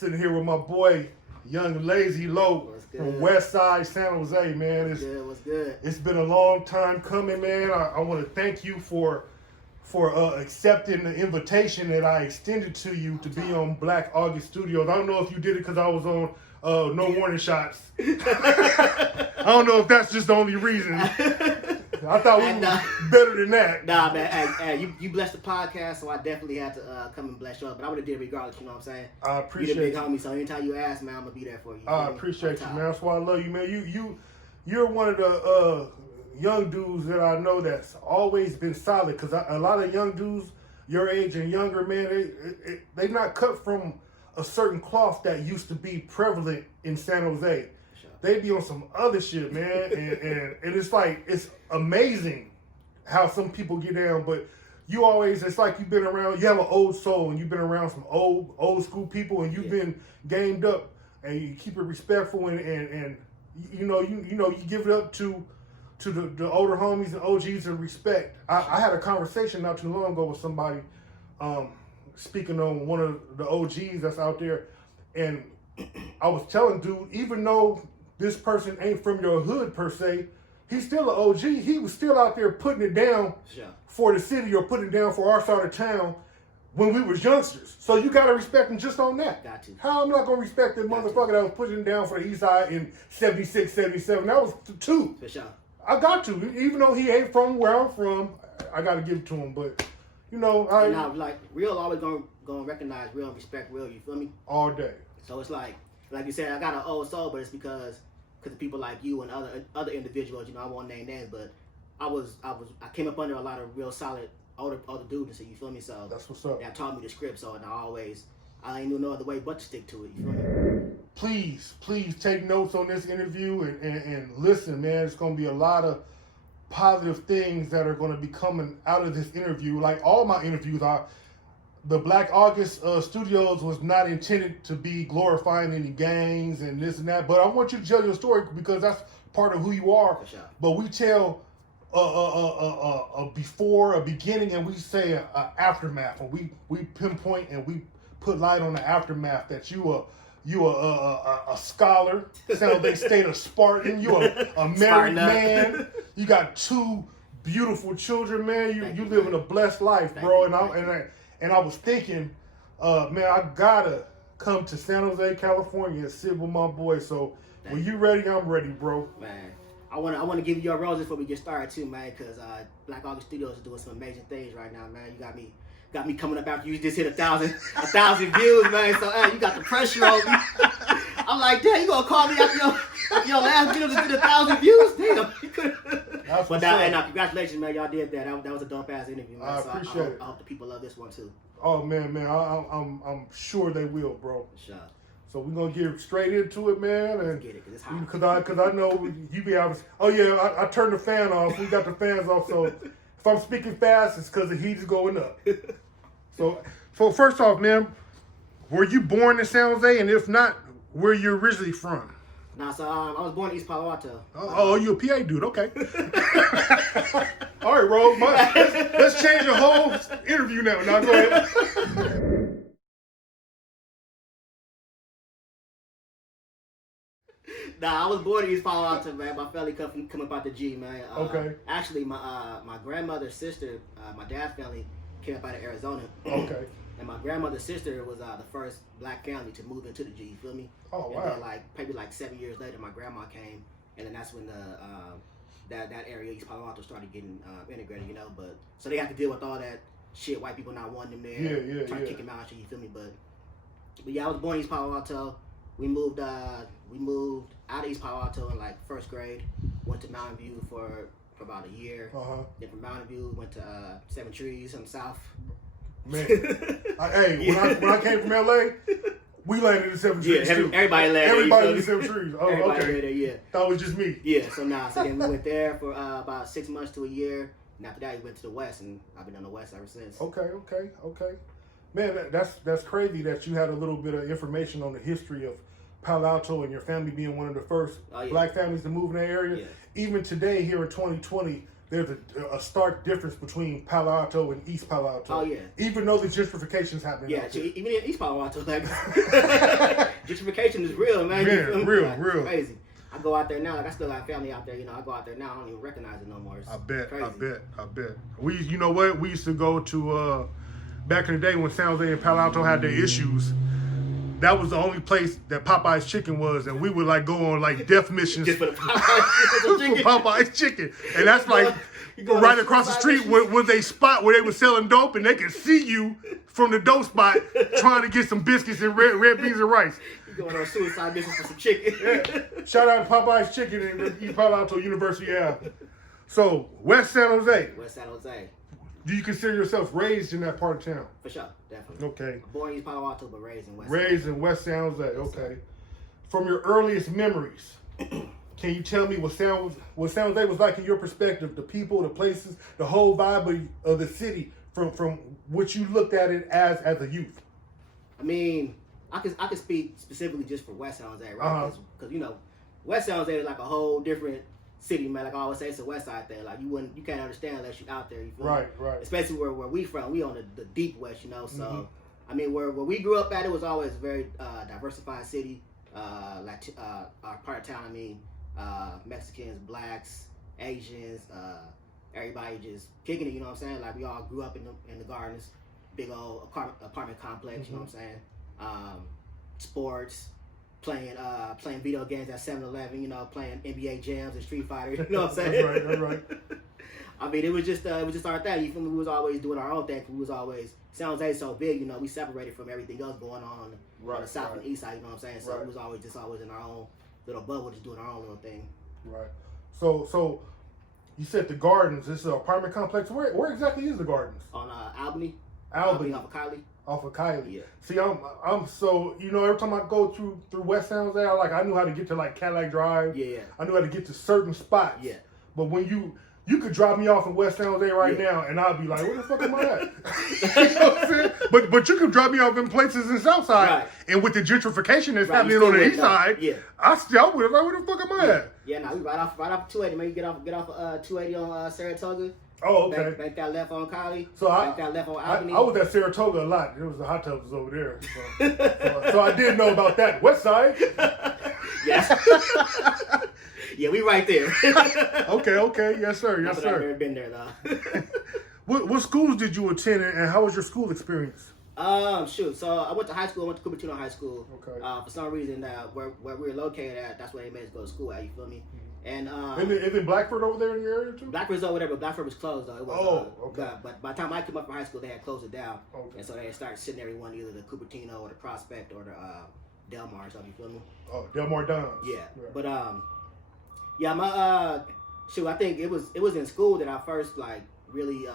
Sitting here with my boy, young Layz from West Side San Jose, man. What's good? It's been a long time coming, man. I want to thank you for accepting the invitation that I extended to you to be on Black August Studios. I don't know if you did it because I was on No Warning Shots. I don't know if that's just the only reason. I thought we were better than that. Nah, man. Hey, you blessed the podcast, so I definitely had to come and bless you up. But I would have did it regardless, you know what I'm saying? I appreciate you. You're the big homie, so anytime you ask, man, I'm going to be there for you. I appreciate you, man. That's why I love you, man. You're one of the young dudes that I know that's always been solid, because a lot of young dudes your age and younger, man, they not cut from a certain cloth that used to be prevalent in San Jose. They be on some other shit, man, and it's like, it's amazing how some people get down, but you always, it's like you've been around, you have an old soul, and you've been around some old school people, and you've been gamed up, and you keep it respectful, and you give it up to the older homies and OGs and respect. I had a conversation not too long ago with somebody, speaking on one of the OGs that's out there, and I was telling dude, even though this person ain't from your hood per se, he's still an OG. He was still out there putting it down for the city, or putting it down for our side of town when we was youngsters. So you gotta respect him just on that. Got to. How I'm not gonna respect the motherfucker that was putting it down for the East Side in 76, 77. That was two. For sure. I got to. Even though he ain't from where I'm from, I gotta give it to him. But like real always gonna recognize real and respect real, you feel me? All day. So it's like you said, I got an old soul, but it's because of people like you and other individuals, I won't name names, but I came up under a lot of real solid older dudes, so you feel me? So that's what's up. That taught me the script, so and I ain't knew no other way but to stick to it, you feel me? Please take notes on this interview and listen, man. It's gonna be a lot of positive things that are gonna be coming out of this interview. Like all my interviews are. The Black August Studios was not intended to be glorifying any gangs and this and that, but I want you to tell your story because that's part of who you are. For sure. But we tell a before, a beginning, and we say a aftermath, and we pinpoint and we put light on the aftermath that you a scholar, San Jose State of Spartan, you a married man, you got two beautiful children, man. You living a blessed life, bro. And I was thinking, man, I gotta come to San Jose, California and sit with my boy. So when you ready, I'm ready, bro. Man, I want to give you your roses before we get started too, man, because Black August Studios is doing some amazing things right now, man. You got me coming up after you just hit 1,000 views, man. So you got the pressure on me. I'm like, damn, you gonna call me after your last video just did 1,000 views? Damn. But congratulations, man. Y'all did that. That was a dope ass interview, man. I appreciate it. I hope the people love this one too. Oh man, I'm sure they will, bro. Sure. So we're gonna get straight into it, man. And get it, cause I know you be able. Oh yeah, I turned the fan off. We got the fans off. So if I'm speaking fast, it's because the heat is going up. So first off, man, were you born in San Jose? And if not, where you originally from? Nah, so I was born in East Palo Alto. Oh, you a PA dude? Okay. All right, Rose. Let's change the whole interview now. Now go ahead. Nah, I was born in East Palo Alto, man. My family come up out the G, man. Okay. Actually, my grandmother's sister, my dad's family came up out of Arizona. Okay. And my grandmother's sister was the first black family to move into the G. You feel me? Oh wow. And then maybe 7 years later, my grandma came, and then that's when that area East Palo Alto started getting integrated. But so they have to deal with all that shit, white people not wanting them there, trying to kick them out and shit. You feel me? But yeah, I was born in East Palo Alto. We moved out of East Palo Alto in first grade. Went to Mountain View for about a year. Then from Mountain View went to Seven Trees in the south. Man, when I came from LA, we landed in Seven Trees. Yeah, everybody landed. Everybody in Seven Trees. Oh, everybody okay. Landed, yeah. That was just me. Yeah. So then we went there for about 6 months to a year, and after that we went to the West, and I've been on the West ever since. Okay. Man, that's crazy that you had a little bit of information on the history of Palo Alto and your family being one of the first black families to move in that area. Yeah. Even today, here in 2020, there's a stark difference between Palo Alto and East Palo Alto. Oh yeah. Even though the gentrification's happening. Yeah, even in East Palo Alto, like gentrification is real, man. Real. Crazy. I go out there now, like I still got family out there. You know, I go out there now, I don't even recognize it no more. It's I bet. crazy. You know what? We used to go to back in the day when San Jose and Palo Alto had their issues. That was the only place that Popeye's Chicken was, and we would like go on like death missions Just for the Popeye's Chicken, and that's like right across the street was a spot where they were selling dope, and they could see you from the dope spot trying to get some biscuits and red beans and rice. You going on suicide mission for some chicken? Yeah. Shout out to Popeye's Chicken in East Palo Alto University Ave. So West San Jose. West San Jose. Do you consider yourself raised in that part of town? For sure, definitely. Okay. Born in East Palo Alto, but raised in West. Raised in West San Jose. Okay. From your earliest memories, can you tell me what San Jose was like in your perspective? The people, the places, the whole vibe of the city from what you looked at it as a youth. I mean, I could speak specifically just for West San Jose, right? Because you know, West San Jose is like a whole different city, man. Like I always say, it's a West Side thing. Like you can't understand unless you're out there. You feel me? Right. Especially where we from. We on the deep West, you know. So I mean, where we grew up at, it was always a very diversified city. Our part of town. I mean, Mexicans, blacks, Asians, everybody just kicking it. You know what I'm saying? Like we all grew up in the Gardens, big old apartment complex. You know what I'm saying? Sports. Playing video games at 7-Eleven, you know, playing NBA jams and Street Fighter, you know what I'm saying? That's right. I mean, it was just our thing. You feel me? We was always doing our own thing. We was always San Jose so big, you know, we separated from everything else going on the south and east side. You know what I'm saying? So we was always in our own little bubble, just doing our own little thing. Right. So you said the Gardens. This is an apartment complex. Where exactly is the Gardens? On Albany off of Kylie. Off of Kylie. Yeah. See, I'm so, you know, every time I go through West San Jose, I knew how to get to like Cadillac Drive. Yeah. I knew how to get to certain spots. Yeah. But when you could drop me off in West San Jose right now, and I'll be like, where the fuck am I at? You know what I'm saying? But you could drop me off in places in Southside, and with the gentrification that's happening on the east side, I would have like, where the fuck am I at? Yeah, no, we right off 280. Man, you get off 280 on Saratoga. Oh, okay. Bank that left on Kylie. So bank that left on Albany. I was at Saratoga a lot. There was the hot tubs over there. So I did know about that. West side. Yes. Yeah, we right there. Okay. Yes, sir. I've never been there, though. What schools did you attend, and how was your school experience? Shoot. So I went to high school. I went to Cupertino High School. Okay. For some reason, where we were located at, that's where they made us go to school at. You feel me? And is it Blackford over there in your area too? Blackford's over there, but Blackford was closed though. It was, okay. But by the time I came up from high school, they had closed it down. Okay. And so they started sitting everyone either the Cupertino or the Prospect or the Delmar or something. You feel me? Oh, Delmar Dons. Yeah. But yeah, my I think it was in school that I first like really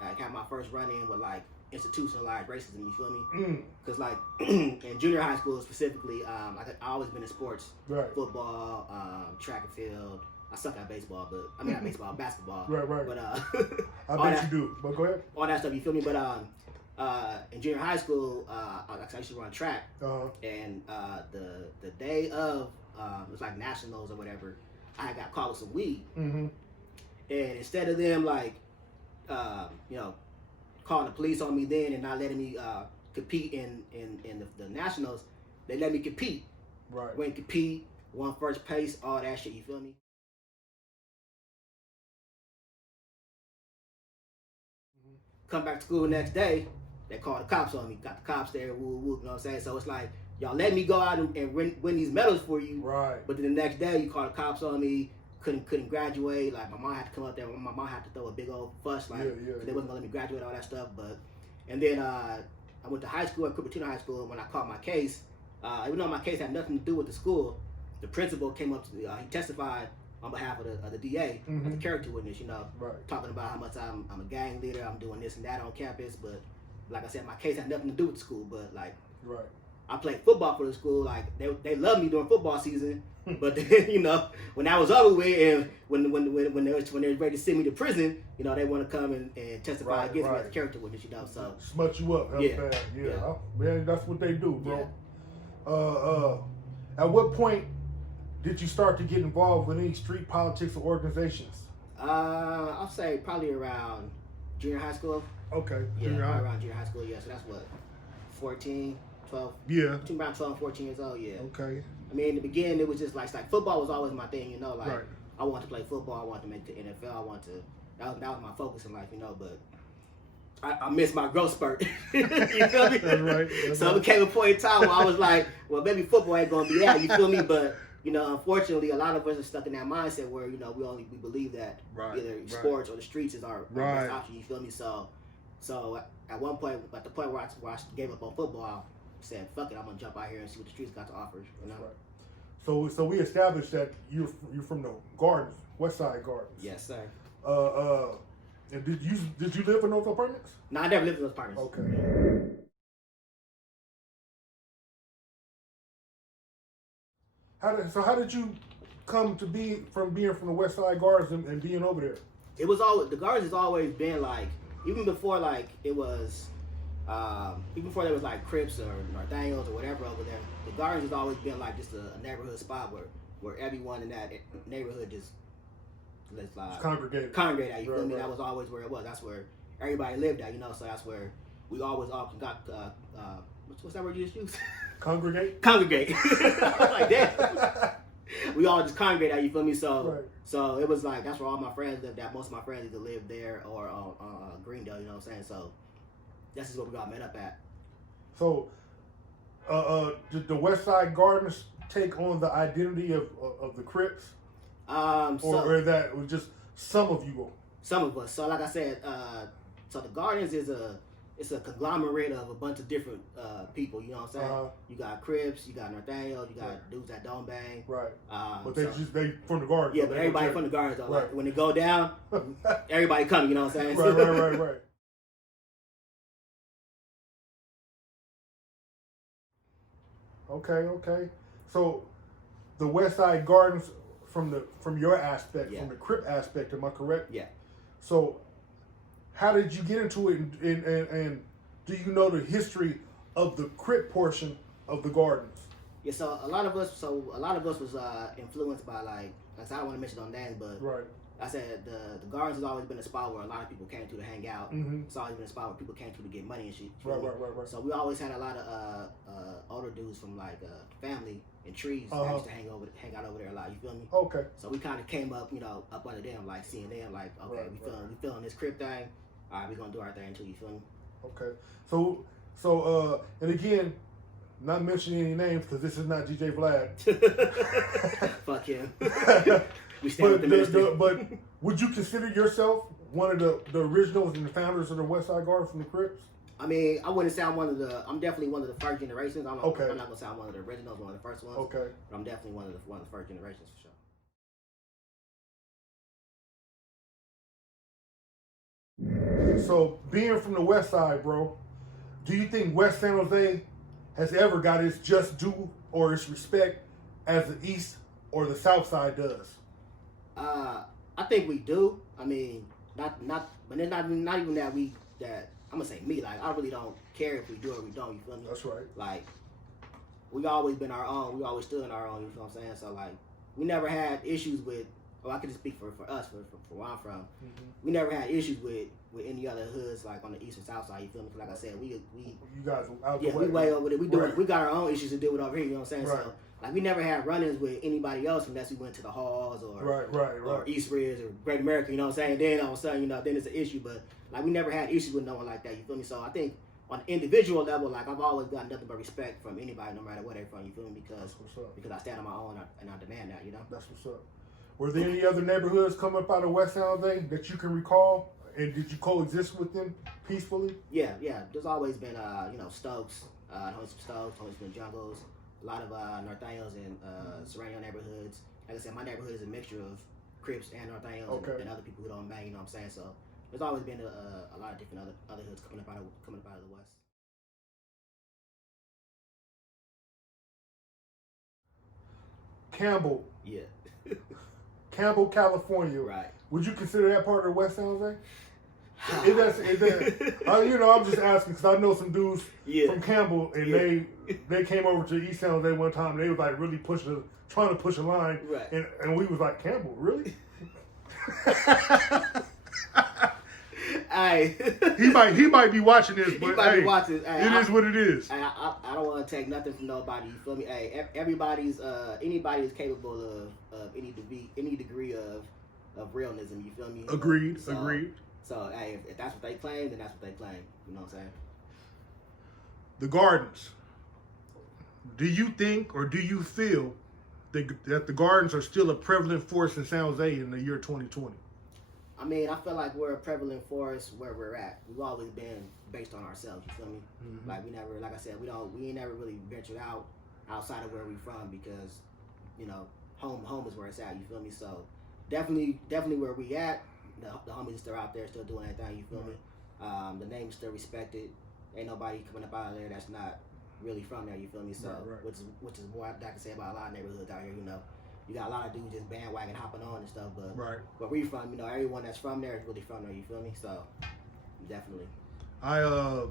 like had my first run in with like institutionalized racism. You feel me? Because like in junior high school specifically, I always been in sports, football, track and field. I suck at baseball, but I mean not baseball, basketball. Right. But I bet you do. But go ahead. All that stuff, you feel me? But in junior high school, I used to run track, and the day of it was like nationals or whatever, I got caught with some weed, and instead of them like calling the police on me then and not letting me compete in the nationals, they let me compete. Right. Went and compete, won first place, all that shit. You feel me? Come back to school the next day, they called the cops on me. Got the cops there, woo, you know what I'm saying? So it's like, y'all let me go out and win these medals for you. Right. But then the next day, you call the cops on me, couldn't graduate. Like, my mom had to come up there. My mom had to throw a big old fuss, like, they wasn't gonna let me graduate, all that stuff. And then I went to high school at Cupertino High School, and when I caught my case, even though my case had nothing to do with the school, the principal came up to me, he testified on behalf of the DA, as a character witness, talking about how much I'm a gang leader, I'm doing this and that on campus, but like I said, my case had nothing to do with the school, but like, I played football for the school, like, they loved me during football season, but then, when that was over with, and when they was ready to send me to prison, they want to come and testify against me as a character witness, so. Smut you up, bad. Yeah. Man, that's what they do, bro. Yeah. At what point did you start to get involved with any street politics or organizations? I'll say probably around junior high school. Okay. Yeah, around junior high school. Yeah, so that's what 14, 12. Yeah. Between around 12 and 14 years old. Yeah. Okay. I mean, in the beginning, it was just like football was always my thing, you know. Like right. I wanted to play football. I wanted to make the NFL. I wanted to. That was my focus in life, you know. But I missed my growth spurt. You feel me? That's right. So it became a point in time where I was like, well, maybe football ain't gonna be that. You feel me? But you know, unfortunately, a lot of us are stuck in that mindset where you know we believe that either sports or the streets is our best option. You feel me? So at one point, at the point where I gave up on football, I said, "Fuck it, I'm gonna jump out here and see what the streets got to offer." You know. Right. So we established that you're from the Gardens, West Side Gardens. Yes, sir. And did you live in those apartments? No, I never lived in those apartments. Okay. How did you come to being from the West Side Gardens and being over there? It was always the Gardens has always been like even before like it was even before there was like Crips or Nathaniels or whatever over there. The Gardens has always been like just a neighborhood spot where everyone in that neighborhood just congregate at. You feel me? That was always where it was. That's where everybody lived at. You know, so that's where we always often got what's that word you just used? Congregate. Like that. We all just congregate out, you feel me? So it was like that's where all my friends lived at. Most of my friends either lived there or on Greendale, you know what I'm saying? So this is where we got met up at. So did the West Side Gardens take on the identity of the Crips? Or that was just some of you? Some of us. So like I said, so the Gardens it's a conglomerate of a bunch of different people, you know what I'm saying? You got Crips, you got Nathaniel, you got dudes that don't bang. Right. But they from the Gardens. Yeah, but everybody from the Gardens though. Like, when they go down, everybody coming, you know what I'm saying? Right. Okay. So the West Side Gardens from your aspect, from the Crip aspect, am I correct? Yeah. So how did you get into it, and do you know the history of the Crip portion of the Gardens? Yeah, so a lot of us was influenced by like I don't want to mention no names, but I said the Gardens has always been a spot where a lot of people came to hang out. Mm-hmm. It's always been a spot where people came to get money and shit. Right. So we always had a lot of older dudes from like family and trees that used to hang out over there a lot. You feel me? Okay. So we kind of came up, you know, up under them, like seeing them, like we feeling this Crip thing. All right, we gonna do our thing too. You feel me? Okay. So and again, not mentioning any names because this is not DJ Vlad. Fuck him. We stand with the minister. But would you consider yourself one of the originals and the founders of the West Side Gardens from the Crips? I mean, I wouldn't say I'm definitely one of the first generations. I'm not gonna say I'm one of the originals, one of the first ones. Okay. But I'm definitely one of the first generations for sure. So, being from the West Side, bro, do you think West San Jose has ever got its just due or its respect as the East or the South Side does? I think we do. I mean, but it's not even that I'm gonna say me. Like, I really don't care if we do or we don't. You feel me? That's right. Like, we always been our own. We always stood in our own. You feel what I'm saying? So like, we never had issues with. Well, I can just speak for us, for where I'm from. Mm-hmm. We never had issues with any other hoods like on the east or south side. You feel me? Like I said, we you guys out the way. We way over there. We got our own issues to deal with over here. You know what I'm saying? Right. So like we never had run-ins with anybody else unless we went to the halls or or East Ridge or Great America. You know what I'm saying? Then all of a sudden, then it's an issue. But like we never had issues with no one like that. You feel me? So I think on an individual level, like I've always gotten nothing but respect from anybody, no matter where they're from. You feel me? Because I stand on my own and I demand that. You know? That's what's up. Were there any other neighborhoods come up out of West San Jose that you can recall? And did you coexist with them peacefully? Yeah. There's always been, Stokes, always some Stokes, always been Jungles, a lot of Nathaniels and surrounding neighborhoods. Like I said, my neighborhood is a mixture of Crips and Nathaniels and other people who don't bang. You know what I'm saying? So there's always been a lot of different other hoods coming up out of the West. Campbell. Yeah. Campbell, California. Right. Would you consider that part of the West San Jose? I'm just asking because I know some dudes from Campbell, and they came over to East San Jose one time. And they was like really trying to push a line, and we was like, Campbell, really? Hey, he might be watching this, but hey, Hey, it is what it is. I don't want to take nothing from nobody. You feel me? Hey, everybody's anybody is capable of any degree of realism. You feel me? Agreed. So, Agreed. So hey, if that's what they claim, then that's what they claim. You know what I'm saying? The Gardens. Do you think or do you feel that the Gardens are still a prevalent force in San Jose in the year 2020? I mean, I feel like we're a prevalent force where we're at. We've always been based on ourselves. You feel me? Mm-hmm. Like we never, like I said, we ain't never really ventured outside of where we from because, you know, home is where it's at. You feel me? So definitely where we at. The homies are still out there, still doing that thing. You feel me? The name's still respected. Ain't nobody coming up out of there that's not really from there. You feel me? So right. which is more I can say about a lot of neighborhoods out here. You know. You got a lot of dudes just bandwagon hopping on and stuff, but where we from, you know, everyone that's from there is really from there. You feel me? So definitely. I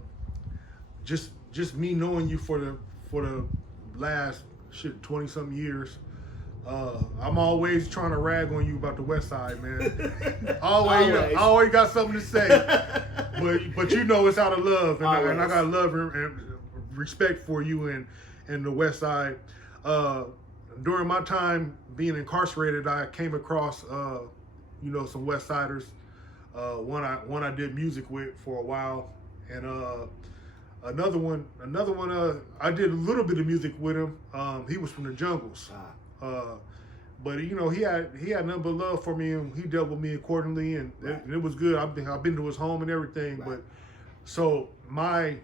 just me knowing you for the last 20-something years. I'm always trying to rag on you about the West Side, man. always got something to say, but you know it's out of love, and I got love and respect for you and the West Side. During my time being incarcerated, I came across, some West Siders. One I did music with for a while, and another one. I did a little bit of music with him. He was from the jungles, but he had nothing but love for me, and he dealt with me accordingly, and it was good. I've been to his home and everything, but so my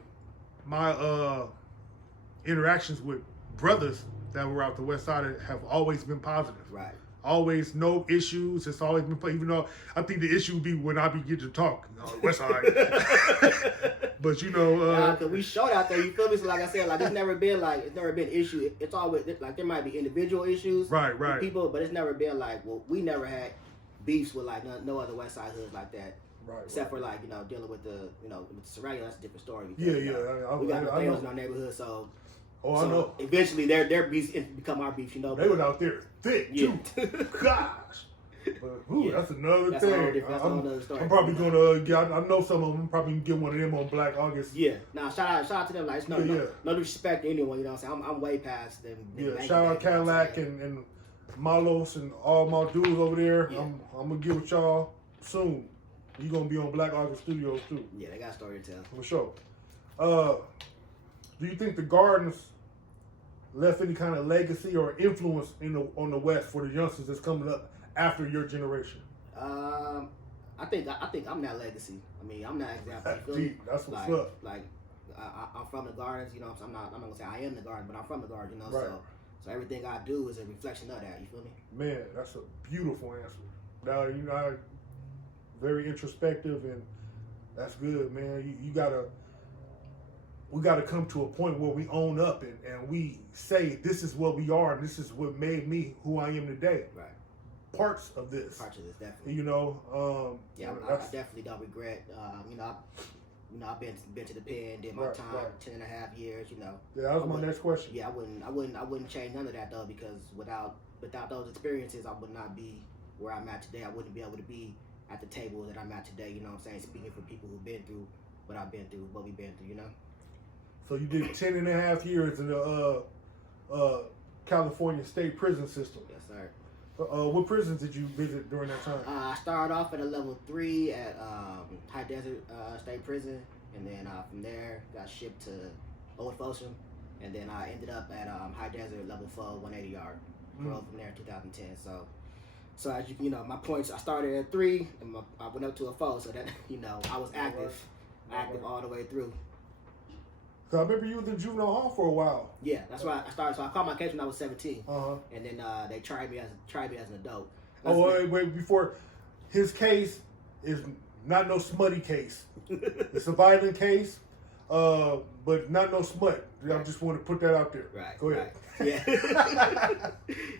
interactions with brothers that were out the West Side have always been positive. Right. Always no issues. It's always been, even though I think the issue would be when I begin to talk West Side. But cause we showed out there. You feel me? So like I said, like it's never been issue. It's always like there might be individual issues, right, with people, but it's never been like we never had beefs with like no other West Side hoods like that. Right. Except for like dealing with the with the Serrano, that's a different story. Because, we got the players in our neighborhood, so. Oh, I know. Eventually, their beefs become our beefs, They was out there thick, too. Gosh. But, that's another thing. That's another story. I'm probably going to, I know some of them, probably get one of them on Black August. Yeah. Nah, shout out to them. Like, it's no disrespect to anyone, you know what I'm saying? I'm way past them. Shout out Cadillac and Malos and all my dudes over there. Yeah. I'm going to get with y'all soon. You're going to be on Black August Studios, too. Yeah, they got a story to tell. For sure. Do you think the Gardens left any kind of legacy or influence on the West for the youngsters that's coming up after your generation? I think I'm that legacy. I mean, I'm that example. That's what's up. Like, I'm from the Gardens. You know, I'm not gonna say I am the Garden, but I'm from the Garden. You know, right. So everything I do is a reflection of that. You feel me? Man, that's a beautiful answer. Now very introspective, and that's good, man. We gotta come to a point where we own up and we say this is what we are and this is what made me who I am today. Right. Parts of this, definitely. I definitely don't regret. I've been to the pen, did my time, 10.5 years. Yeah, that was my next question. Yeah, I wouldn't change none of that though, because without those experiences, I would not be where I'm at today. I wouldn't be able to be at the table that I'm at today. You know what I'm saying? Speaking for people who've been through what I've been through, what we've been through. You know. So you did 10.5 years in the California state prison system. Yes, sir. What prisons did you visit during that time? I started off at a level 3 at High Desert State Prison, and then from there got shipped to Old Folsom, and then I ended up at High Desert level 4, 180 yard. From there in 2010. So as you know, my points, I started at 3, and I went up to a 4, so that I was active all the way through. So I remember you was in juvenile hall for a while. Yeah, that's why I started. So I caught my case when I was 17, and then they tried me as an adult. Wait! Before his case is not no smutty case. It's a violent case, but not no smut. I just want to put that out there. Right. Go ahead. Right. Yeah.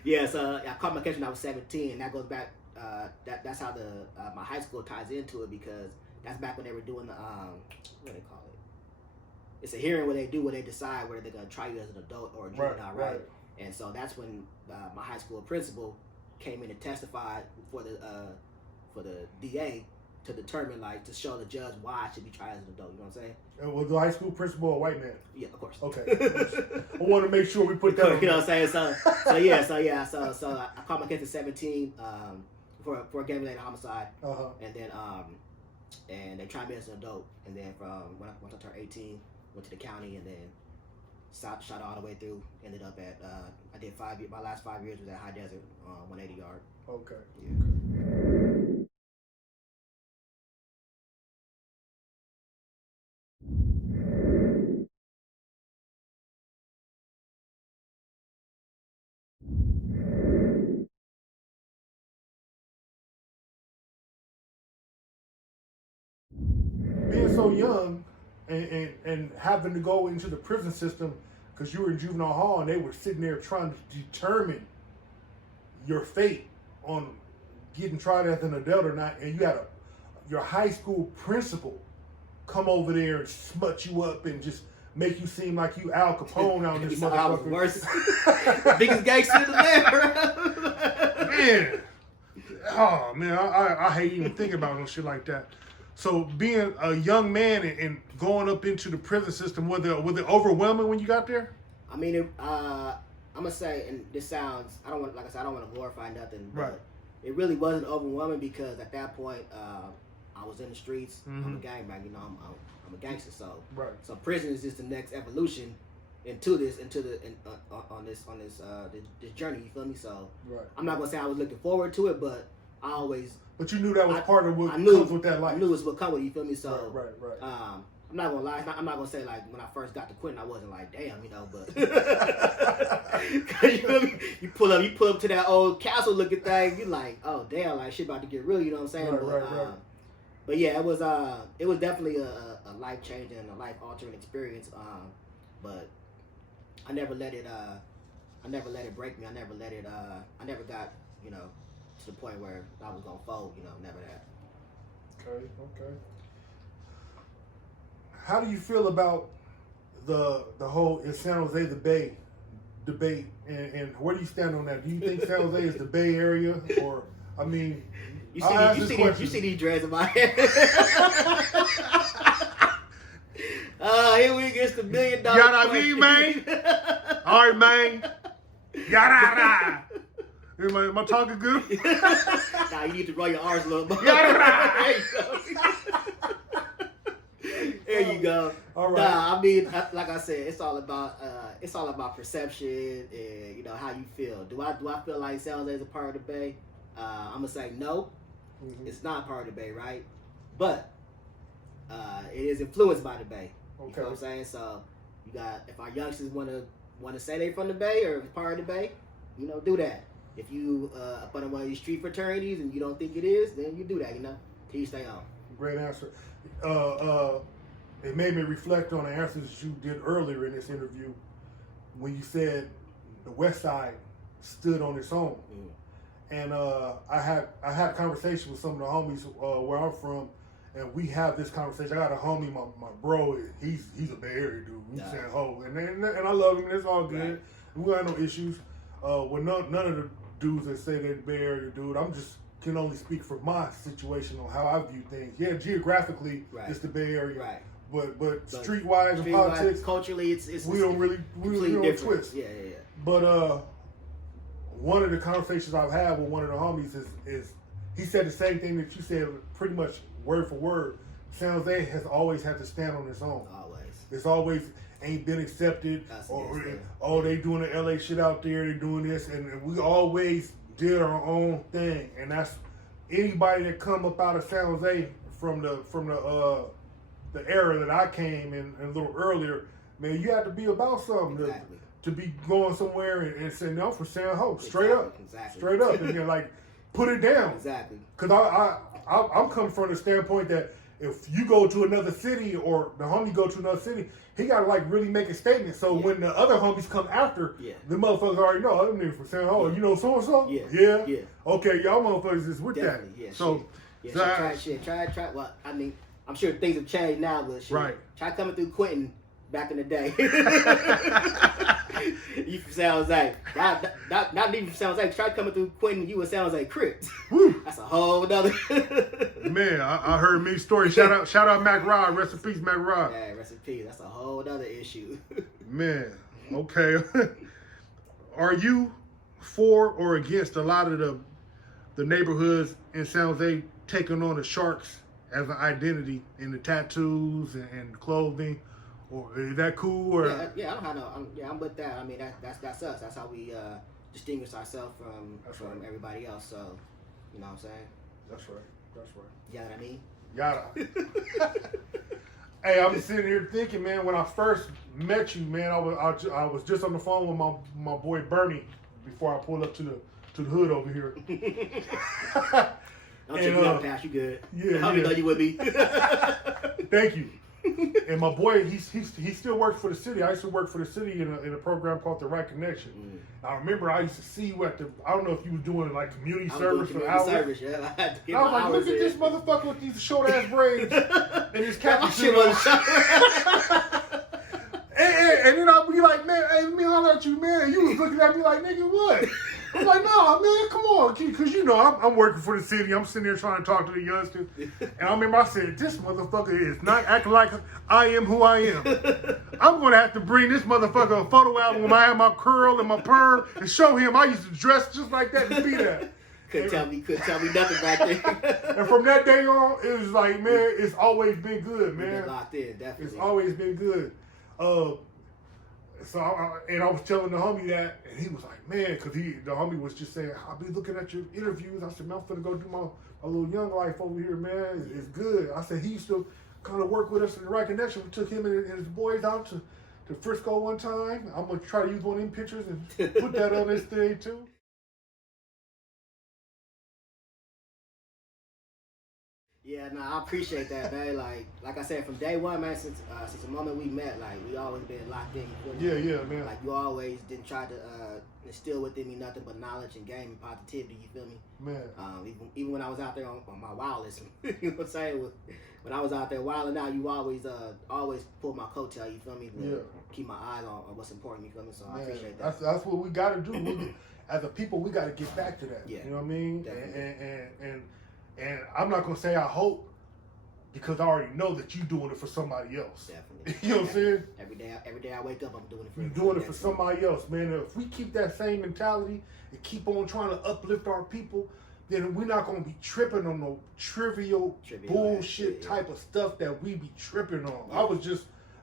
Yeah. So I caught my case when I was 17, and that goes back. That's how my high school ties into it, because that's back when they were doing the what do they call it? It's a hearing where they decide whether they're gonna try you as an adult or a juvenile, right? And so that's when my high school principal came in and testified for for the DA to determine, like, to show the judge why I should be tried as an adult. You know what I'm saying? And was the high school principal a white man? Yeah, of course. Okay. I want to make sure we put that on. You know what I'm saying? So I caught my case at 17 for a gang-related homicide. And then and they tried me as an adult. And then once I turned 18, went to the county and then shot all the way through. Ended up at I did 5 years. My last 5 years was at High Desert, 180 yard. Okay. Yeah. Being so young and having to go into the prison system because you were in juvenile hall and they were sitting there trying to determine your fate on getting tried as an adult or not, and you had your high school principal come over there and smut you up and just make you seem like you Al Capone out in this motherfucker. Worse. Biggest gangster in the Man. Oh man, I hate even thinking about no shit like that. So being a young man and going up into the prison system, was it overwhelming when you got there? I mean, I'm gonna say, and this sounds, I don't want to glorify nothing, but right. It really wasn't overwhelming because at that point, I was in the streets. Mm-hmm. I'm a gangbang, you know. I'm a gangster, so right. So prison is just the next evolution into this journey. You feel me? So right. I'm not gonna say I was looking forward to it, but I always. But you knew that was part of what comes with that life. I knew it was what comes with it, you feel me? So right. I'm not gonna lie. I'm not gonna say like when I first got to Quentin, I wasn't like, damn, you know. But you feel me? You pull up to that old castle looking thing. You like, oh damn, like shit about to get real. You know what I'm saying? Right. But yeah, it was definitely a life changing, a life altering experience. But I never let it break me. I never got, you know, to the point where I was gonna fold. You know, never that. Okay. How do you feel about the whole in San Jose the Bay debate, and where do you stand on that? Do you think San Jose is the Bay Area, or I mean, you see these dreads in my head? Here we get the $1 million. You know what I mean, man? All right, man. Yada. Am I talking good? Nah, you need to roll your R's a little more. There you go. All right. Nah, I mean, like I said, it's all about perception and, you know, how you feel. Do I feel like San Jose is a part of the Bay? I'm gonna say no. Mm-hmm. It's not part of the Bay, right? But it is influenced by the Bay. You know what I'm saying? So you got, if our youngsters want to say they from the Bay or part of the Bay, you know, do that. If you up under one of these street fraternities and you don't think it is, then you do that, you know, till you stay home. Great answer. It made me reflect on the answers you did earlier in this interview when you said the West Side stood on its own. And I had a conversation with some of the homies where I'm from, and we have this conversation. I got a homie, my bro, he's a Bay Area dude. He's saying ho, and I love him. It's all good. Right. We got no issues. With none of the dudes that say they're Bay Area dude, I'm just can only speak for my situation on how I view things. Yeah, geographically, it's the Bay Area. Right. But streetwise and politics, culturally, it's we don't twist. Yeah. But one of the conversations I've had with one of the homies is he said the same thing that you said, pretty much word for word. San Jose has always had to stand on its own. Always. It's always ain't been accepted. They doing the LA shit out there. They're doing this, and we always did our own thing. And that's anybody that come up out of San Jose from the era that I came in a little earlier, man, you have to be about something to be going somewhere and saying, no, I'm from San Jose, straight up, and then like put it down. Exactly. Because I'm coming from the standpoint that if you go to another city or the homie go to another city, he got to like really make a statement. So when the other homies come after, the motherfuckers already know, I'm nigga from San Jose. You know so-and-so? Yeah. Okay, y'all motherfuckers is with that. Yeah, so, try. Well, I mean, I'm sure things have changed now, but shit, try coming through Quentin back in the day. You from San Jose. Not even from San Jose. Try coming through Quentin, you in San Jose Crypt. That's a whole nother. Man, I heard many stories. Shout out Mac Rod. Rest in peace, Mac Rod. Yeah, rest in peace. That's a whole other issue. Man, okay. Are you for or against a lot of the neighborhoods in San Jose taking on the Sharks as an identity in the tattoos and clothing? Or is that cool? Or yeah, I don't have no. I'm with that. I mean, that's us. That's how we distinguish ourselves from everybody else. So, you know what I'm saying? That's right. You know what I mean? Yada. Hey, I'm sitting here thinking, man. When I first met you, man, I was just on the phone with my boy Bernie before I pulled up to the hood over here. Don't take me out past. You good? Yeah. How many know you with me? Thank you. And my boy, he still works for the city. I used to work for the city in a program called the Right Connection. I remember I used to see you at I don't know if you was doing like community service or hours. Service, yeah. I had to get I was my like, look at this motherfucker with these short ass braids and his cap. And then I'll be like, man, hey, let me holler at you, man. And you was looking at me like, nigga, what? I'm like, no, man, come on. Because, you know, I'm working for the city. I'm sitting there trying to talk to the youngsters. And I remember I said, this motherfucker is not acting like I am who I am. I'm going to have to bring this motherfucker a photo album when I have my curl and my perm and show him I used to dress just like that and be that. Couldn't tell me nothing back then. And from that day on, it was like, man, it's always been good, man. Been locked in, definitely. It's always been good. So I was telling the homie that, and he was like, man, because the homie was just saying, I'll be looking at your interviews. I said, man, I'm finna go do my little young life over here, man. It's good. I said, he used to kind of work with us in the Right Connection. We took him and his boys out to Frisco one time. I'm going to try to use one of them pictures and put that on this thing, too. Yeah, no, I appreciate that, man. Like I said, from day one, man, since the moment we met, like, we always been locked in. Yeah, man. Like, you always didn't try to instill within me nothing but knowledge and game and positivity, you feel me? Man. Even when I was out there on my wildest, you know what I'm saying? When I was out there wilding out, you always pull my coattail, you feel me? Keep my eyes on what's important, you feel me? So man, I appreciate that. That's what we got to do. As a people, we got to get back to that. Yeah. You know what I mean? Definitely. And I'm not going to say I hope, because I already know that you're doing it for somebody else. Definitely. You know what I'm saying? Every day I wake up, I'm doing it for You're doing it for somebody else, man. If we keep that same mentality and keep on trying to uplift our people, then we're not going to be tripping on no trivial bullshit type of stuff that we be tripping on. Yeah.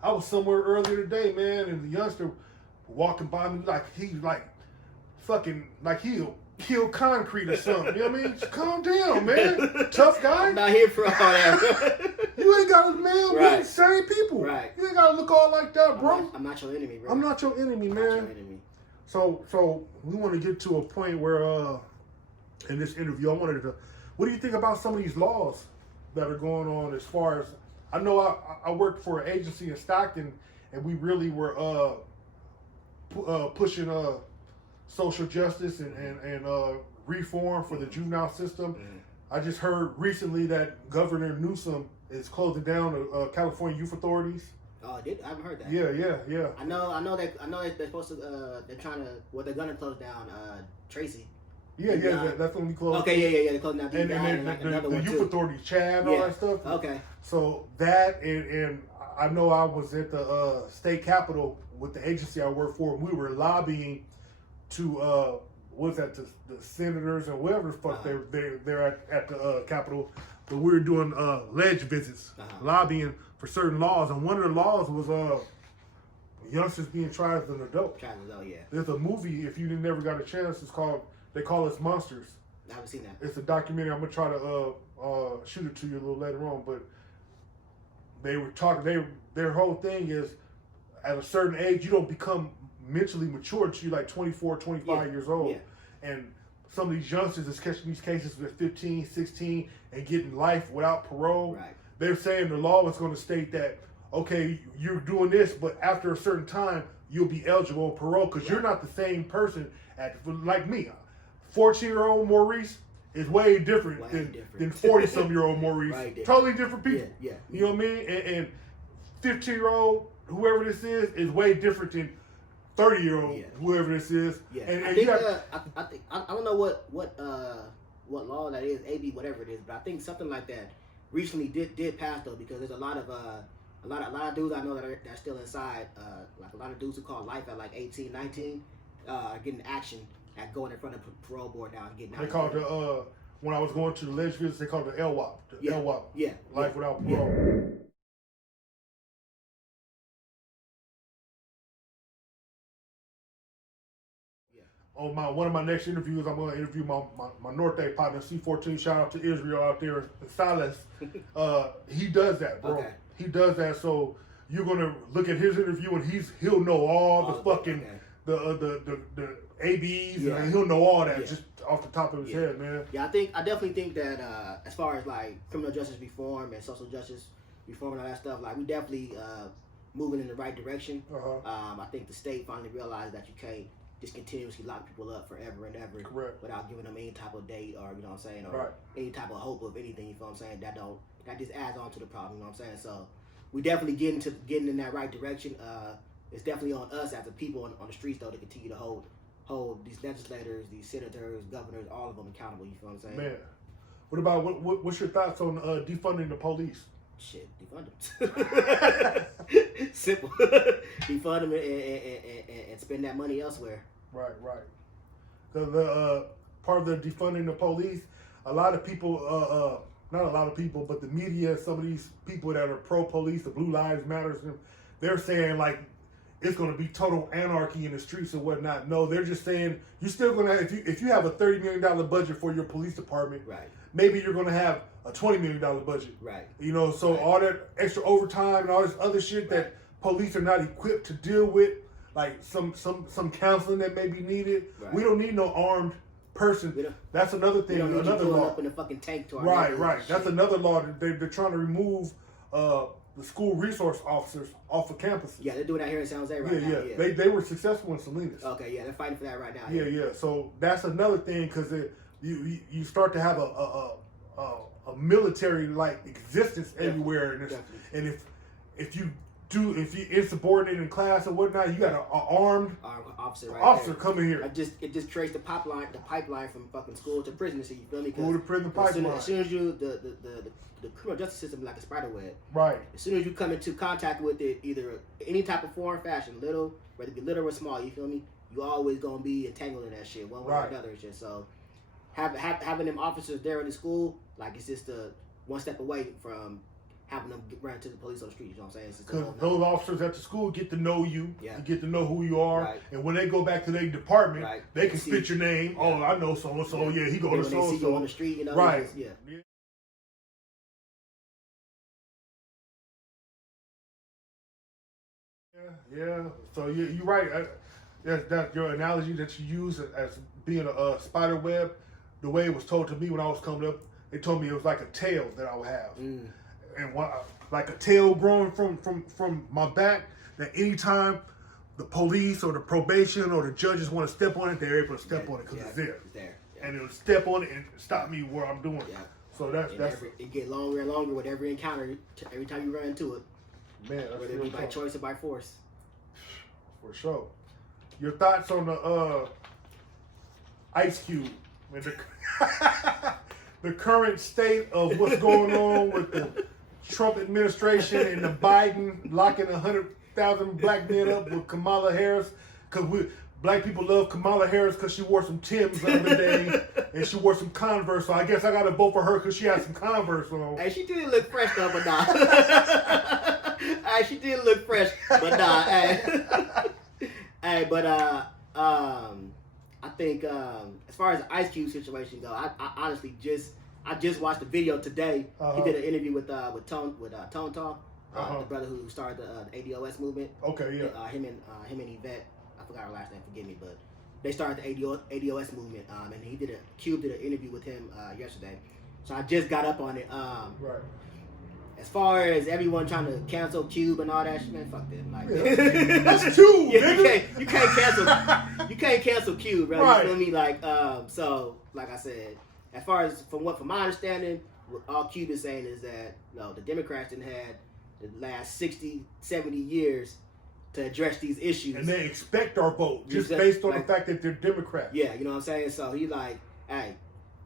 I was somewhere earlier today, man, and the youngster walking by me like he's like fucking, like he'll kill concrete or something. You know what I mean? Just calm down, man. Tough guy. I'm not here for all that. You ain't got to, man. We're the same people. Right. You ain't got to look all like that, bro. I'm not your enemy, bro. I'm not your enemy, man. I'm not your enemy. So we want to get to a point where, in this interview, what do you think about some of these laws that are going on as far as, I know I worked for an agency in Stockton, and we really were pushing social justice and reform for the juvenile system. I just heard recently that Governor Newsom is closing down California youth authorities. Oh, I haven't heard that. Yeah. I know that they're supposed to. They're gonna close down Tracy. Yeah, that's when we close. Okay, yeah, they're closing down. And the youth authorities, Chad, and all that stuff. Okay. So that and I know I was at the state capitol with the agency I work for, and we were lobbying to the senators and whoever the fuck they're at the Capitol, but we were doing ledge visits, lobbying for certain laws, and one of the laws was youngsters being tried as an adult. Yeah. There's a movie, if you never got a chance, they call us Monsters. I haven't seen that. It's a documentary. I'm gonna try to shoot it to you a little later on, but they were talking. Their whole thing is, at a certain age, you don't become mentally mature until you're like 24, 25 years old. Yeah. And some of these youngsters is catching these cases with 15, 16 and getting life without parole. Right. They're saying the law is going to state that, okay, you're doing this, but after a certain time, you'll be eligible on parole because you're not the same person like me. 14-year-old Maurice is way different than 40-some-year-old Maurice. Totally different people. Yeah. You know what I mean? And 15-year-old, whoever this is way different than 30-year-old, whoever this is. Yeah, and I think I don't know what law that is, AB whatever it is, but I think something like that recently did pass though, because there's a lot of dudes I know that are still inside, like a lot of dudes who call life at like 18, 19, are getting action at going in front of parole board now and getting out. They called the when I was going to the Layz visits, they called it LWAP. LWAP. Yeah. Life without parole. On one of my next interviews, I'm going to interview my Norte partner, C14. Shout out to Israel out there in Silas. He does that, bro. Okay. He does that. So you're going to look at his interview, and he'll know all the fucking the ABs, and he'll know all that just off the top of his head, man. Yeah, I definitely think that as far as like criminal justice reform and social justice reform and all that stuff, like we definitely moving in the right direction. I think the state finally realized that you can't just continuously lock people up forever and ever. Correct. Without giving them any type of date or, you know what I'm saying, or any type of hope of anything, you know what I'm saying, that just adds on to the problem, you know what I'm saying? So we definitely getting in that right direction. It's definitely on us as a people on the streets though to continue to hold these legislators, these senators, governors, all of them accountable, you feel what I'm saying? Man. What about what's your thoughts on defunding the police? Shit, defund them. Simple. Defund them and spend that money elsewhere. Right. Because part of the defunding the police, a lot of people, not a lot of people, but the media, some of these people that are pro-police, the Blue Lives Matters, they're saying like it's going to be total anarchy in the streets and whatnot. No, they're just saying you're still going to, if you have a $30 million budget for your police department, maybe you're going to have a $20 million budget. You know, so all that extra overtime and all this other shit that police are not equipped to deal with, like some counseling that may be needed. We don't need no armed person. That's another thing. Another law. Up in a fucking tank to our right. That's another law that they're trying to remove the school resource officers off of campuses. Yeah, they're doing that here in San Jose right now. Yeah. They were successful in Salinas. Okay, yeah, they're fighting for that right now. Yeah. So that's another thing because you start to have a military like existence everywhere, and if you're insubordinate in class or whatnot, you got an armed officer coming here. It just creates the pipeline from fucking school to prison. So you feel me? School to prison pipeline. As soon as you the criminal justice system is like a spider web. Right. As soon as you come into contact with it, either any type of form, fashion, whether it be little or small, you feel me? You always gonna be entangled in that shit one way or another. And shit. So having them officers there in the school, like it's just one step away from having them run to the police on the street. You know what I'm saying? Because those officers at the school get to know you, get to know who you are, and when they go back to their department, they can spit your name. Oh, I know so and so. Yeah, he go to so and so on the street. You know, right? Yeah. So you're right. That's your analogy that you use as being a spider web. The way it was told to me when I was coming up, they told me it was like a tail that I would have, and like a tail growing from my back. That anytime the police or the probation or the judges want to step on it, they're able to step on it because it's there. And it'll step on it and stop me where I'm doing. So that's it get longer and longer with every encounter. Every time you run into it, man, whether it be by choice or by force. For sure. Your thoughts on the Ice Cube and the current state of what's going on with the Trump administration and the Biden locking 100,000 black men up with Kamala Harris? Because black people love Kamala Harris because she wore some Timbs the other day and she wore some Converse. So I guess I got to vote for her because she had some Converse on. Hey, she did look fresh though, but nah. Hey, she did look fresh, but nah. Hey, but I think as far as the Ice Cube situation go, I honestly just watched the video today. He did an interview with Tone Talk, the brother who started the ADOS movement. Okay, yeah. Him and Yvette, I forgot her last name, forgive me, but they started the ADOS movement, and Cube did an interview with him yesterday. So I just got up on it. Right. As far as everyone trying to cancel Cube and all that shit, man, fuck that. Like, that's Cube. You can't cancel Cube, bro. Right. You feel me? Like, so like I said, as far as from my understanding, what all Cube is saying is that the Democrats didn't had the last 60, 70 years to address these issues. And they expect our vote just based on the fact that they're Democrats. Yeah, you know what I'm saying? So he's like, hey,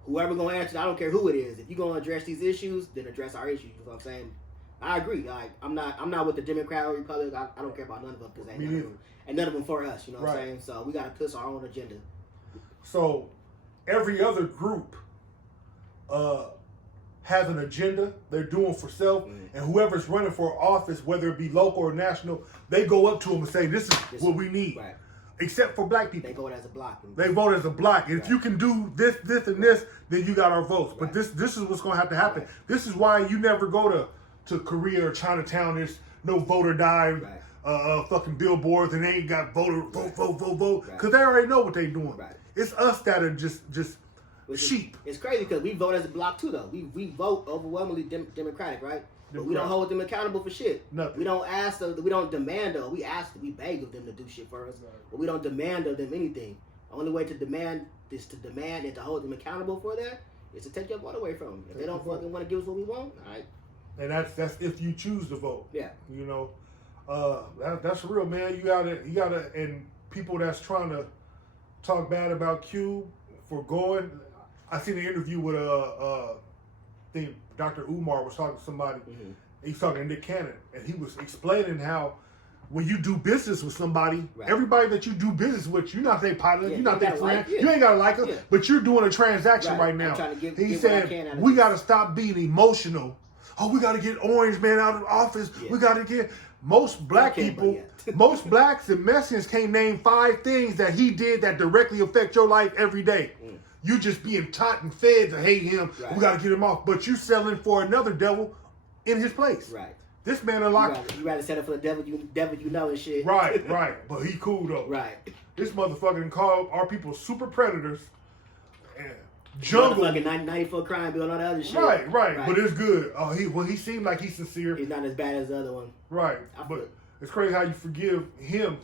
whoever gonna answer, I don't care who it is. If you're gonna address these issues, then address our issues. You know what I'm saying? I agree. Like, I'm not with the Democrat or Republican. I don't care about none of them because ain't none of them for us. You know what I'm saying? So we gotta push our own agenda. So every other group has an agenda they're doing for self, and whoever's running for office, whether it be local or national, they go up to them and say, "This is what we need." Right. Except for black people, they vote as a block. They vote as a block, and if you can do this, and this, then you got our votes. But this is what's going to have to happen. This is why you never go to Korea or Chinatown. There's no voter die. Fucking billboards, and they ain't got vote, because they already know what they doing. Right. It's us that are just sheep. It's crazy because we vote as a block too, though. We vote overwhelmingly Democratic, right? But we don't hold them accountable for shit. Nothing. We don't ask them. We don't demand them. We beg of them to do shit for us, but we don't demand of them anything. The only way to demand is to demand and to hold them accountable for that is to take your vote away from them. If they don't fucking want to give us what we want, all right. And that's if you choose to vote. Yeah. You know, that's real, man. You gotta, and people that's trying to talk bad about Q for going. I seen an interview with think Dr. Umar was talking to somebody. He's talking to Nick Cannon, and he was explaining how when you do business with somebody, everybody that you do business with, you're not their partner, you're not their friend, you ain't gotta like them, but you're doing a transaction right now. He said we gotta stop being emotional. Oh, we gotta get Orange Man out of office. We gotta get most black people, most blacks and Mexicans can't name 5 things that he did that directly affect your life every day. You just being taught and fed to hate him. We got to get him off. But you selling for another devil in his place. Right. This man unlocked. You rather settle for the devil you know and shit. Right. But he cool though. Right. This motherfucker called our people super predators. And jungle. Fucking 90-foot crime bill and all that other shit. Right. But it's good. He seemed like he's sincere. He's not as bad as the other one. Right. But it's crazy how you forgive him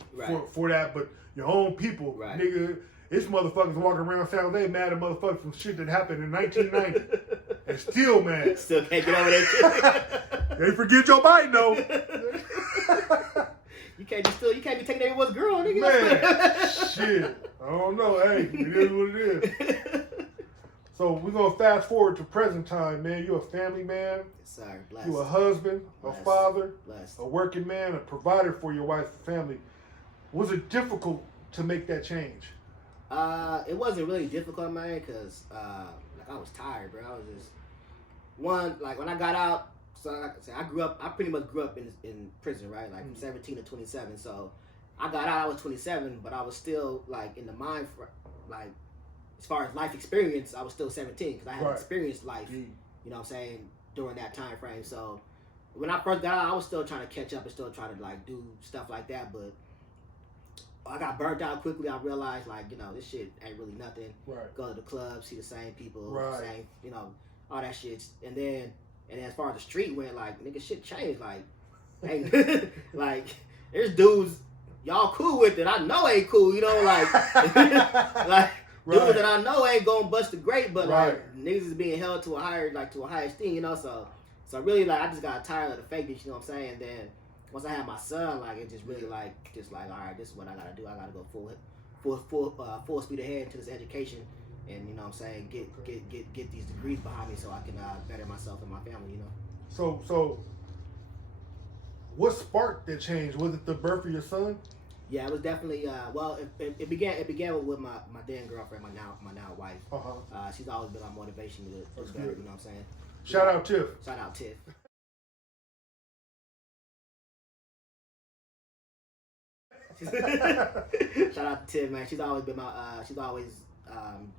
for that. But your own people, nigga. This motherfuckers walking around saying they mad at motherfuckers from shit that happened in 1990 and still mad. Still can't get over that shit. They forget Joe Biden though. You can't be taking everyone's girl, nigga. Man, shit. I don't know. Hey, it is what it is. So we're gonna fast forward to present time, man. You're a family man. Yes, sir. Blessed. You're a husband, Blessed. A father, Blessed. A working man, a provider for your wife and family. Was it difficult to make that change? It wasn't really difficult, man, because I was tired, bro. I was just when I got out. So like I said, I pretty much grew up in prison, right? Like from 17 to 27. So I got out. I was 27, but I was still like in the mind for like as far as life experience, I was still 17 because I had experienced life. You know what I'm saying, during that time frame. So when I first got out, I was still trying to catch up and still trying to like do stuff like that, but I got burnt out quickly. I realized, like, you know, this shit ain't really nothing. Go to the club, see the same people, same, you know, all that shit. And then as far as the street went, like, nigga, shit changed. Like, hey, like, there's dudes y'all cool with it. I know ain't cool, you know, like, like dudes that I know ain't gonna bust the grape, but like niggas is being held to a higher esteem, you know. So really, like, I just got tired of the fakeness, you know what I'm saying? And then once I had my son, like, it just really all right, this is what I gotta do. I gotta go full speed ahead into this education, and you know what I'm saying, get these degrees behind me so I can better myself and my family, you know. So what sparked that change? Was it the birth of your son? Yeah, it was definitely it began with my then girlfriend, my now wife. She's always been my motivation to do better, you know what I'm saying? Shout out Tiff. Shout out Tiff. Shout out to Tiff, man. She's always been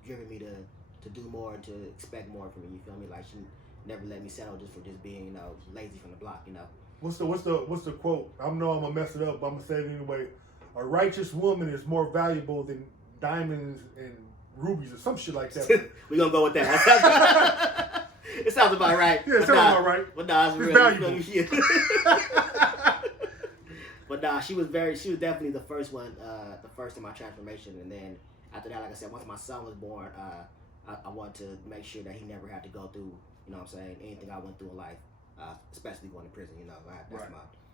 driven me to do more and to expect more from me. You feel me? Like, she never let me settle just for just being, you know, lazy from the block. You know. What's the quote? I know I'm gonna mess it up, but I'm gonna say it anyway. A righteous woman is more valuable than diamonds and rubies or some shit like that. We're gonna go with that. It sounds about right. Yeah, it sounds about right. But nah, it's real. Valuable. But nah, she was definitely the first one, the first in my transformation. And then after that, like I said, once my son was born, I wanted to make sure that he never had to go through, you know what I'm saying, anything I went through in life, especially going to prison, you know.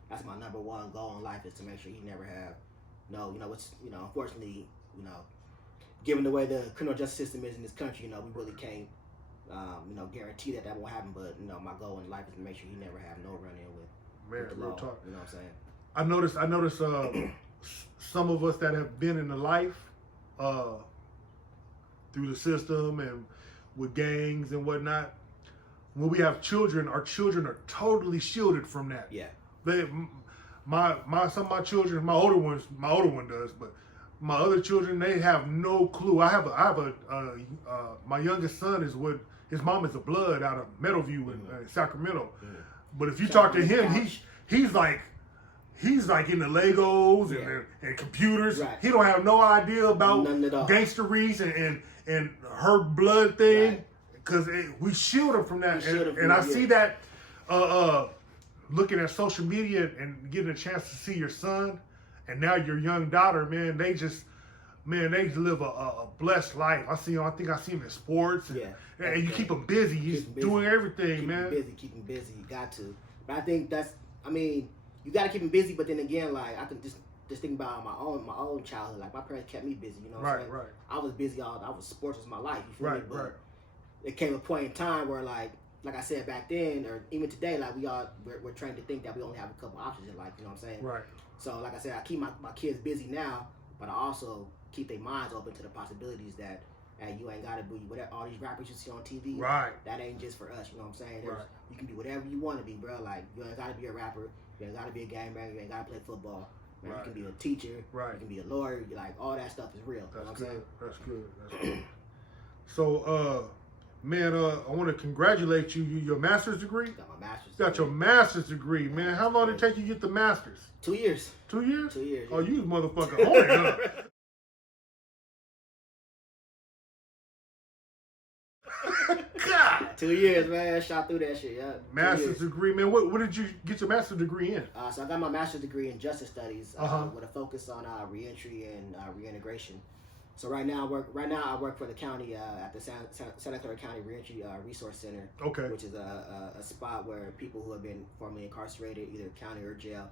that's my number one goal in life, is to make sure he never have unfortunately, given the way the criminal justice system is in this country, we really can't, guarantee that won't happen. But my goal in life is to make sure he never have no run-in with the real law. talk. You know what I I'm saying? noticed some of us that have been in the life through the system and with gangs and whatnot. When we have children, our children are totally shielded from that. Yeah. Some of my children, my older one does, but my other children, they have no clue. I have my youngest son is with his mom is a blood out of Meadowview in Sacramento. Mm-hmm. But if you talk to him, he's like in the Legos and computers. Right. He don't have no idea about gangsteries and her blood thing, because we shield him from that. And I see that looking at social media and getting a chance to see your son and now your young daughter, man, they live a blessed life. I think I see them in sports, and you keep them busy. He's doing everything, man. Keep them busy. You got to. But I think you got to keep them busy. But then again, like, I think just thinking about my own childhood, like my parents kept me busy. You know what I'm saying? Right. I was busy sports was my life. You feel me? But it came a point in time where like I said back then, or even today, like we're trained to think that we only have a couple options in life. You know what I'm saying? Right. So like I said, I keep my kids busy now, but I also keep their minds open to the possibilities that, hey, you ain't gotta be whatever all these rappers you see on TV. Right. That ain't just for us. You know what I'm saying? Right. You can be whatever you want to be, bro. Like, you ain't gotta be a rapper. You ain't gotta be a gangbanger. You ain't gotta play football. Man, you can be a teacher. Right. You can be a lawyer. Like, all that stuff is real. That's you know what good. I'm saying? That's good. That's good. So, man, I want to congratulate you. Your master's degree? Got my master's degree. Got your master's degree, man. How long did it take you to get the master's? 2 years. 2 years? 2 years. Oh, you motherfucker on it, huh? God. 2 years, man. Shot through that shit, yeah. Master's degree, man. What did you get your master's degree in? So I got my master's degree in justice studies with a focus on reentry and reintegration. So right now I work for the county at the Santa Clara County Reentry Resource Center. Okay. Which is a spot where people who have been formerly incarcerated, either county or jail,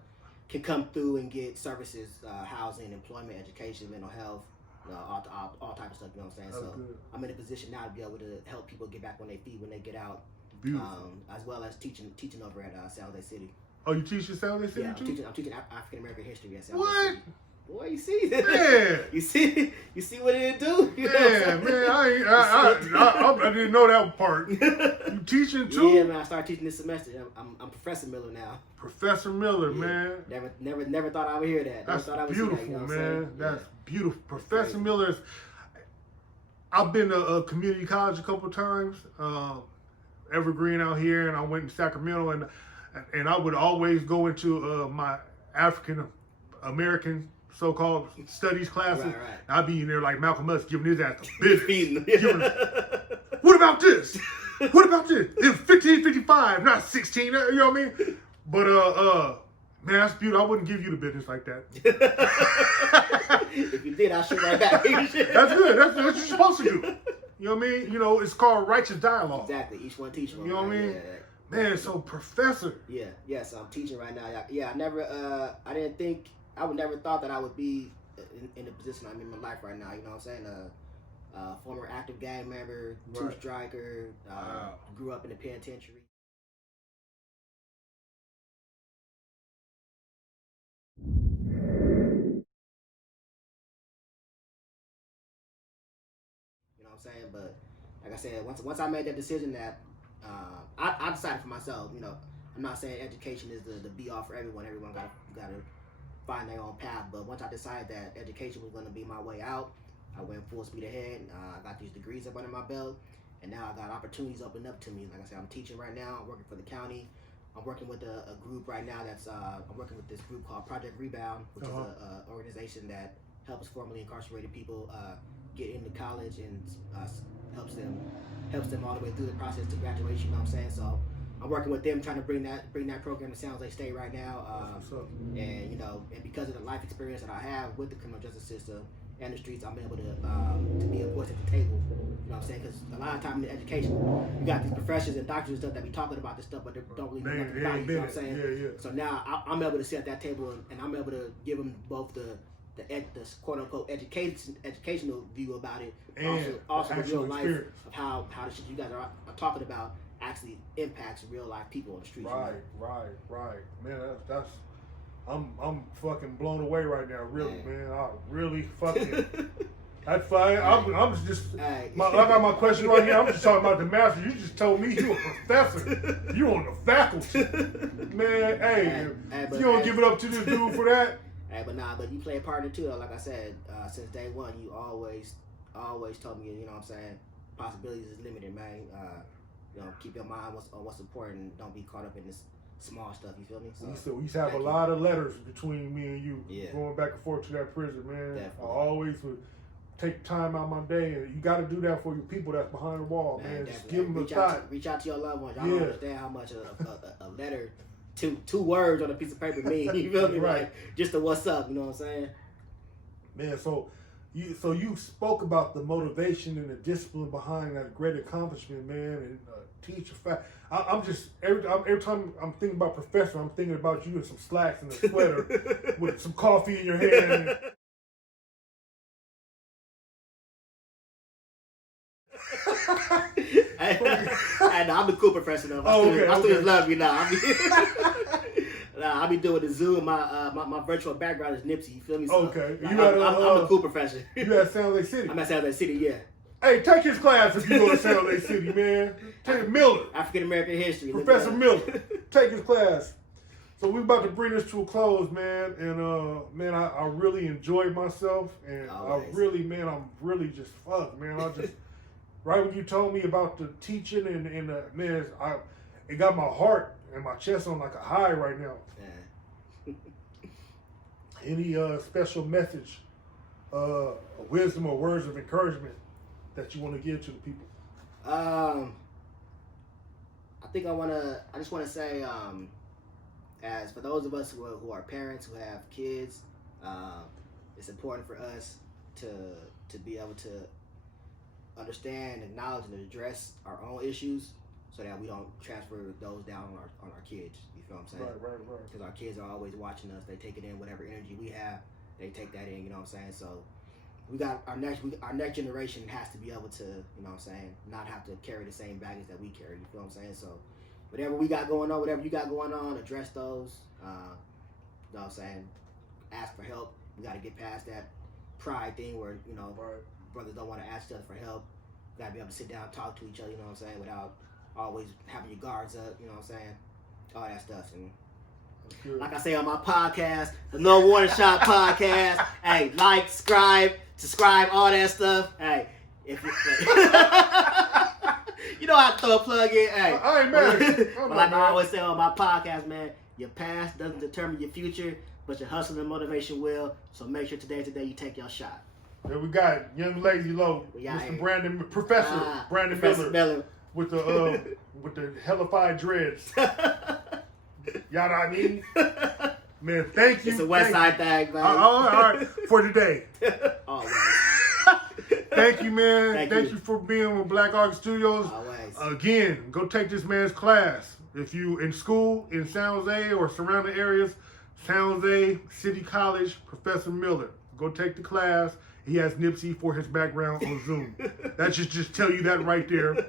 can come through and get services, housing, employment, education, mental health, all types of stuff. You know what I'm saying? So good. I'm in a position now to be able to help people get back on their feet when they get out. As well as teaching over at San Jose City. Oh, you teach at San Jose City too? I'm teaching African American history at San Jose City. Boy, you see? Yeah. you see what it do? Yeah, man. I didn't know that part. You teaching too? Yeah, man. I started teaching this semester. I'm Professor Miller now. Professor Miller, man. Never thought I would hear that. That's thought I would beautiful, see that, you know man. That's beautiful. Professor Miller's. I've been to a community college a couple times, Evergreen out here, and I went to Sacramento, and I would always go into my African American so-called studies classes. Right. I'd be in there like Malcolm X giving his ass a business. What about this? What about this? It's 1555, not 16. You know what I mean? But man, that's beautiful. I wouldn't give you the business like that. If you did, I'll shoot right back. That's good. That's what you're supposed to do. You know what I mean? You know, it's called righteous dialogue. Exactly. Each one teach one. You know what I mean? Yeah. Man, so professor. Yeah. So I'm teaching right now. Yeah, I didn't think, I would never thought that I would be in the position I'm in my life right now. You know what I'm saying? Former active gang member, two-striker, grew up in the penitentiary. You know what I'm saying? But like I said, once I made that decision that I decided for myself, you know, I'm not saying education is the be all for everyone. Everyone gotta find their own path. But once I decided that education was going to be my way out, I went full speed ahead. I got these degrees up under my belt, and now I got opportunities opened up to me. Like I said, I'm teaching right now. I'm working for the county. I'm working with a group right now I'm working with this group called Project Rebound, which is an organization that helps formerly incarcerated people get into college and helps them all the way through the process to graduation. You know what I'm saying? So I'm working with them, trying to bring that program to San Jose State right now. And you know, and because of the life experience that I have with the criminal justice system, in the streets, I'm able to be a voice at the table. You know what I'm saying? Because a lot of time in education, you got these professors and doctors and stuff that be talking about this stuff, but they don't really know nothing about it. You know what I'm saying? Yeah. So now I'm able to sit at that table and I'm able to give them both the quote unquote educational view about it, and also the real life experience of how the shit you guys are talking about actually impacts real life people on the streets. Right. Man, that's I'm fucking blown away right now. Really, man. I really fucking. That's fine. I'm just. I got my question right here. I'm just talking about the master. You just told me you a professor. You on the faculty, man. Hey, you don't give it up to this dude for that. Hey, but you play a part in it too. Though. Like I said, since day one, you always told me, you know what I'm saying, possibilities is limited, man. You know, keep your mind on what's important. Don't be caught up in this small stuff. You feel me? So we used to have a lot of letters between me and you, going back and forth to that prison, man. Definitely. I always would take time out of my day, and you got to do that for your people that's behind the wall, man. Just give them a thought. Reach out to your loved ones. Y'all don't understand how much a letter, two words on a piece of paper mean. You feel me? Right. Like, just a what's up. You know what I'm saying? Man, so you spoke about the motivation and the discipline behind that great accomplishment, man, and teacher fact. I'm just every time I'm thinking about professor, I'm thinking about you in some slacks and a sweater with some coffee in your hand. I'm the cool professor though. I still love you now. I be doing the Zoom. My virtual background is Nipsey. You feel me? So, okay. Like, I'm the cool professor. You at San Lake City? I'm at San Lake City, yeah. Hey, take his class if you go to San Lake City, man. Take Miller. African American history. Professor Miller. Take his class. So we're about to bring this to a close, man. And man, I really enjoyed myself, and I'm really just fucked, man. I just right when you told me about the teaching and man, it got my heart and my chest on like a high right now. Yeah. Any special message, wisdom or words of encouragement that you want to give to the people? I just want to say, as for those of us who are parents, who have kids, it's important for us to be able to understand, acknowledge, and address our own issues, so that we don't transfer those down on our kids. You feel what I'm saying? Right. Because our kids are always watching us. They take it in, whatever energy we have, they take that in. You know what I'm saying? So we got our next generation has to be able to, you know what I'm saying, not have to carry the same baggage that we carry. You feel what I'm saying? So whatever we got going on, whatever you got going on, address those. You know what I'm saying? Ask for help. We got to get past that pride thing where, you know, brothers don't want to ask each other for help. We got to be able to sit down and talk to each other, you know what I'm saying, without always having your guards up, you know what I'm saying? All that stuff. And like I say on my podcast, the No Warning Shot podcast, hey, like, subscribe, all that stuff. Hey, if you you know how to throw a plug in. Hey, I ain't mad. But like I always say on my podcast, man, your past doesn't determine your future, but your hustle and motivation will. So make sure today you take your shot. There we got it. Young Lazy Low, Mr. Brandon, Professor Brandon Miller with the hellified dreads. Y'all know what I mean? Man, thank you. It's a West Side thing, man. All right, for today. Always. Thank you, man. Thank you for being with Black Arc Studios. Always. Again, go take this man's class. If you in school in San Jose or surrounding areas, San Jose City College, Professor Miller. Go take the class. He has Nipsey for his background on Zoom. That should just tell you that right there.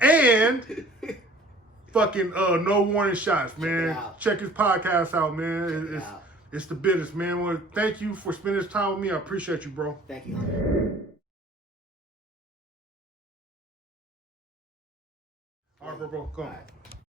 And fucking No Warning Shots, man. Check his podcast out, man. It's the business, man. Well, thank you for spending this time with me. I appreciate you, bro. Thank you. All right, bro. Come on.